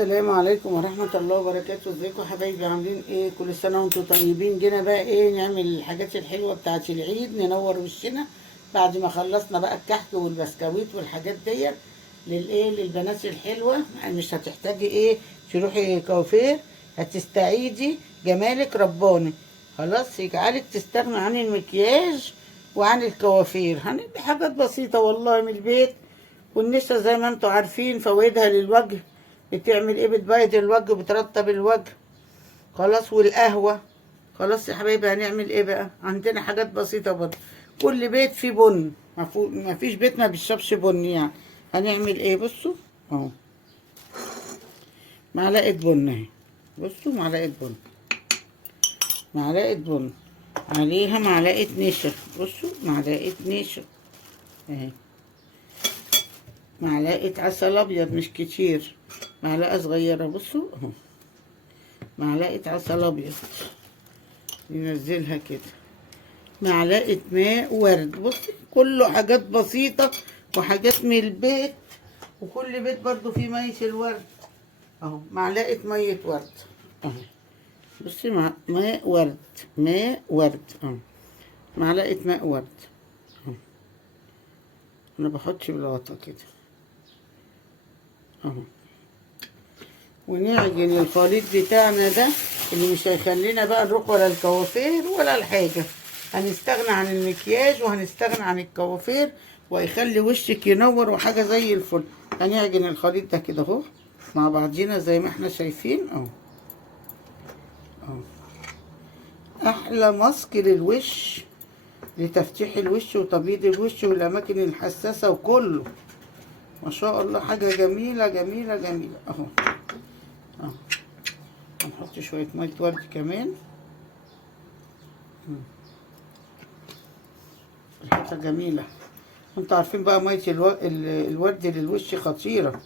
السلام عليكم ورحمة الله وبركاته. ازيكم حبايبي، عاملين ايه؟ كل سنة وانتم طيبين. جينا بقى ايه نعمل الحاجات الحلوة بتاعة العيد، ننور وشنا بعد ما خلصنا بقى الكحك والبسكويت والحاجات ديت للبنات الحلوة. يعني مش هتحتاجي ايه تروحي كوافير، هتستعيدي جمالك رباني. خلاص يجعلك تستغنى عن المكياج وعن الكوافير. هنبقى حاجات بسيطة والله من البيت. والنشا زي ما انتوا عارفين فوائدها للوجه، بتعمل ايه؟ بتبيض الوجه وبترطب الوجه. خلاص. والقهوة. خلاص يا حبايبي، هنعمل ايه بقى؟ عندنا حاجات بسيطة برضه. كل بيت فيه بن، ما فيش بيت ما بيشربش بن يعني. هنعمل ايه؟ بصوا اهو، معلقة بن اهي. بصوا معلقة بن، معلقة بن عليها معلقة نشا. بصوا معلقة نشا اهي. معلقة عسل ابيض مش كتير، معلقة صغيرة. بصوا اهو، معلقة عسل ابيض ننزلها كده. معلقة ماء ورد. بصي كله حاجات بسيطة وحاجات من البيت، وكل بيت برضو فيه مية الورد اهو. معلقة مية ورد اهو. بصي ماء ورد، ماء ورد اهو. معلقة ماء ورد اهو. انا بحطش بالغطا كده اهو. ونعجن الخليط بتاعنا ده اللي مش هيخلينا بقى نروح ولا الكوافير ولا الحاجة. هنستغنى عن المكياج وهنستغنى عن الكوافير، وهيخلي وشك ينور وحاجة زي الفل. هنعجن الخليط ده كده اهو مع بعضينا زي ما احنا شايفين اهو اهو. احلى ماسك للوش، لتفتيح الوش وتبييض الوش والاماكن الحساسة وكله. ما شاء الله حاجة جميلة جميلة جميلة اهو اهو. هنحط شوية مية ورد كمان. ريحتها جميلة. انتوا عارفين بقى مية الورد للوش خطيرة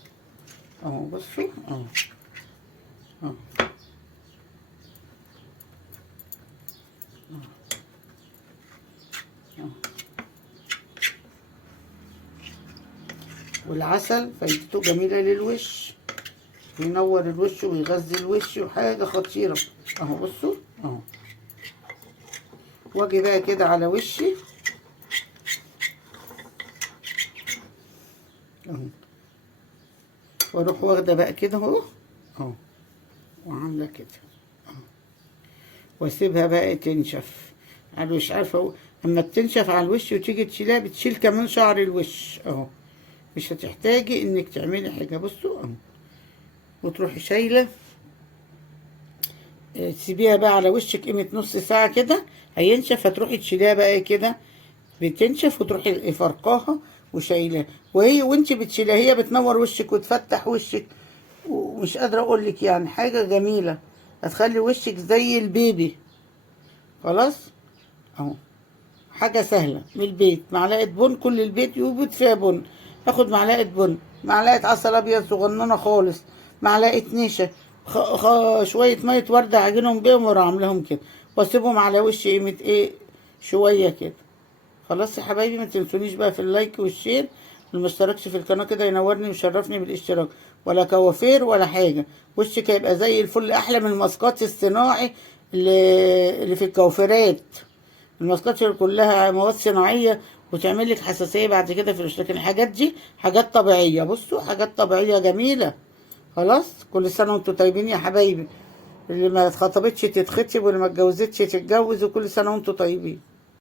اهو. بصوا اهو اهو اهو. والعسل فايدته جميلة للوش، بينور الوش ويغذي الوش وحاجة خطيرة اهو. بصوا اهو. واجي بقى كده على وشي اهو، واروح واخده بقى كده اهو اهو، وعامله كده اهو، واسيبها بقى تنشف على الوش. عارفه اما بتنشف على الوش وتيجي تشيلها بتشيل كمان شعر الوش اهو. مش هتحتاجي انك تعملي حاجه. بصوا اهو. وتروحي شايله، تسيبيها بقى على وشك قيمه نص ساعه كده هينشف. هتروحي تشيليها بقى كده بتنشف، وتروحي فرقاها وشايلاها. وانتي بتشيلها هي بتنور وشك وتفتح وشك، ومش قادره اقول لك يعني حاجه جميله. هتخلي وشك زي البيبي. خلاص اهو. حاجه سهله من البيت. معلقه بن، كل البيت يوجد فيها بن. اخد معلقه بن، معلقه عسل ابيض صغننه خالص، معلقه نشا، شويه ميه ورده اعجنهم بيهم واروح عاملاهم كده، واسيبهم على وش قيمه ايه شويه كده. خلاص يا حبايبي، ما تنسونيش بقى في اللايك والشير. اللي مشتركش في القناه كده ينورني ويشرفني بالاشتراك. ولا كوافير ولا حاجه، وشك هيبقى زي الفل. احلى من الماسكات الصناعي اللي في الكوافيرات. الماسكات كلها مواد صناعيه وتعمل لك حساسيه بعد كده في الوش. لكن الحاجات دي حاجات طبيعيه. بصوا حاجات طبيعيه جميله. خلاص. كل سنه وانتم طيبين يا حبايبي. اللي ما اتخطبتش تتخطب واللي ما اتجوزتش تتجوز، وكل سنه وانتم طيبين.